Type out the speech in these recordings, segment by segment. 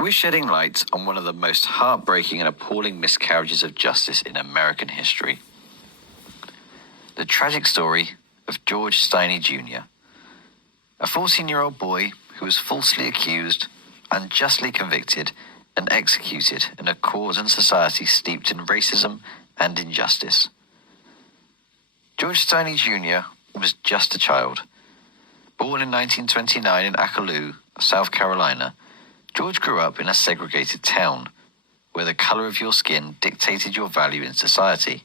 We're shedding light on one of the most heartbreaking and appalling miscarriages of justice in American history. The tragic story of George Stinney Jr., a 14-year-old boy who was falsely accused, unjustly convicted, and executed in a cause and society steeped in racism and injustice. George Stinney Jr. was just a child. Born in 1929 in Acaloo, South Carolina, George grew up in a segregated town where the color of your skin dictated your value in society.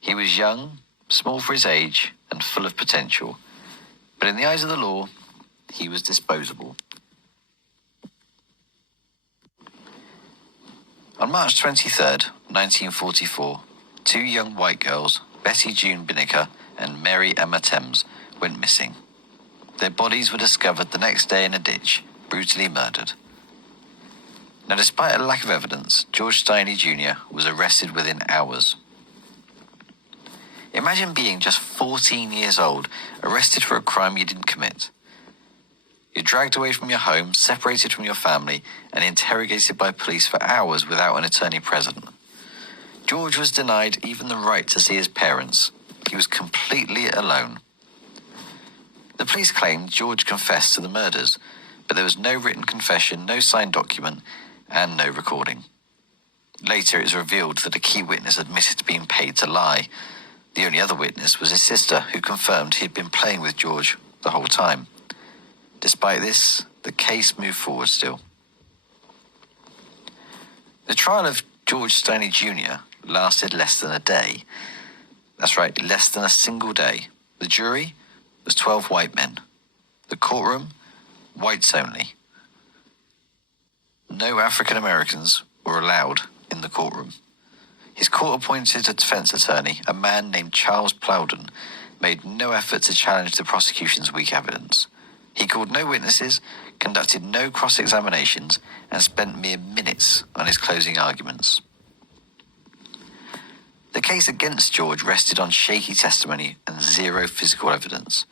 He was young, small for his age, and full of potential, but in the eyes of the law, he was disposable. On March 23rd, 1944, two young white girls, Betty June Binnicker and Mary Emma Thames, went missing. Their bodies were discovered the next day in a ditch, brutally murdered. Now, despite a lack of evidence, George Stinney Jr. was arrested within hours. Imagine being just 14 years old, arrested for a crime you didn't commit. You're dragged away from your home, separated from your family, and interrogated by police for hours without an attorney present. George was denied even the right to see his parents. He was completely alone. The police claimed George confessed to the murders, but there was no written confession, no signed document, and no recording. Later, it was revealed that a key witness admitted to being paid to lie. The only other witness was his sister, who confirmed he had been playing with George the whole time. Despite this, the case moved forward still. The trial of George Stinney Jr. lasted less than a day. That's right, less than a single day. The jury was 12 white men. The courtroom, whites only. No African Americans were allowed in the courtroom. His court-appointed defense attorney, a man named Charles Plowden, made no effort to challenge the prosecution's weak evidence. He called no witnesses, conducted no cross-examinations, and spent mere minutes on his closing arguments. The case against George rested on shaky testimony and zero physical evidence.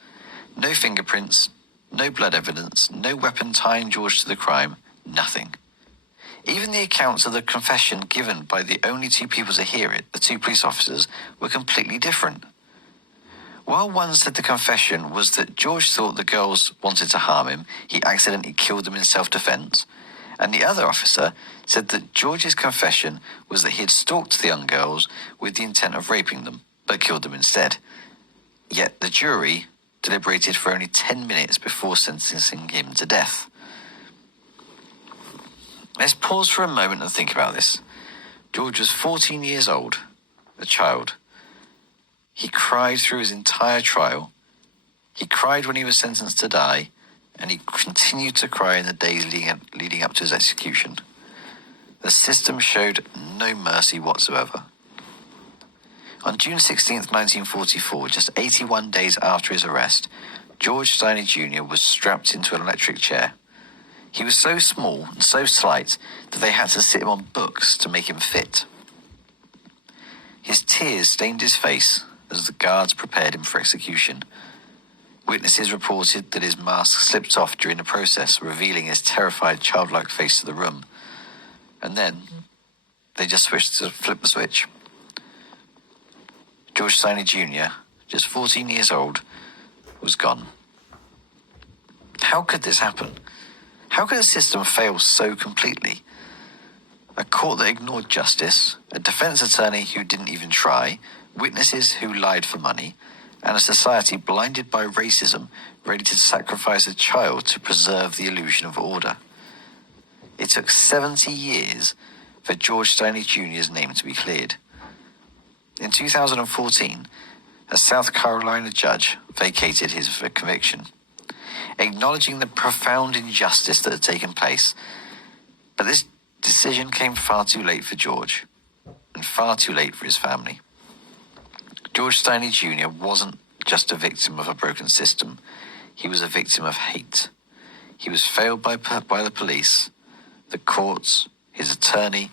No fingerprints, no blood evidence, no weapon tying George to the crime, nothing. Even the accounts of the confession given by the only two people to hear it, the two police officers, were completely different. While one said the confession was that George thought the girls wanted to harm him, he accidentally killed them in self-defense, and the other officer said that George's confession was that he had stalked the young girls with the intent of raping them, but killed them instead. Yet the jury deliberated for only 10 minutes before sentencing him to death. Let's pause for a moment and think about this. George was 14 years old, a child. He cried through his entire trial. He cried when he was sentenced to die, and he continued to cry in the days leading up to his execution. The system showed no mercy whatsoever. On June 16th, 1944, just 81 after after his arrest, George Stinney Jr. was strapped into an electric chair. He was so small and so slight that they had to sit him on books to make him fit. His tears stained his face as the guards prepared him for execution. Witnesses reported that his mask slipped off during the process, revealing his terrified, childlike face to the room. And then, they just wished to flip the switch. George Stinney Jr., just 14 years old, was gone. How could this happen? How could a system fail so completely? A court that ignored justice, a defense attorney who didn't even try, witnesses who lied for money, and a society blinded by racism, ready to sacrifice a child to preserve the illusion of order. It took 70 years for George Stinney Jr.'s name to be cleared. In 2014, a South Carolina judge vacated his conviction, acknowledging the profound injustice that had taken place. But this decision came far too late for George, and far too late for his family. George Stinney Jr. wasn't just a victim of a broken system. He was a victim of hate. He was failed by the police, the courts, his attorney,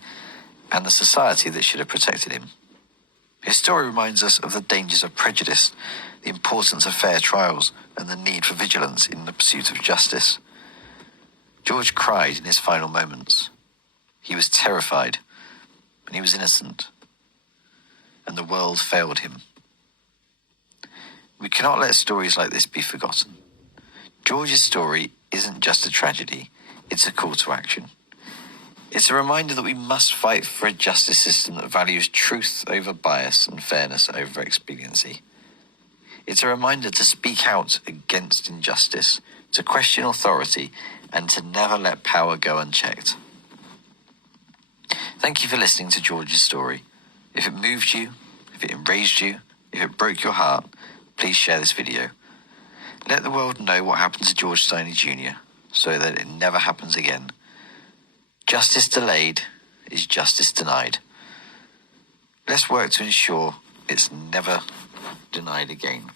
and the society that should have protected him. His story reminds us of the dangers of prejudice, the importance of fair trials, and the need for vigilance in the pursuit of justice. George cried in his final moments. He was terrified, and he was innocent, and the world failed him. We cannot let stories like this be forgotten. George's story isn't just a tragedy, it's a call to action. It's a reminder that we must fight for a justice system that values truth over bias and fairness over expediency. It's a reminder to speak out against injustice, to question authority, and to never let power go unchecked. Thank you for listening to George's story. If it moved you, if it enraged you, if it broke your heart, please share this video. Let the world know what happened to George Stinney Jr. so that it never happens again. Justice delayed is justice denied. Let's work to ensure it's never denied again.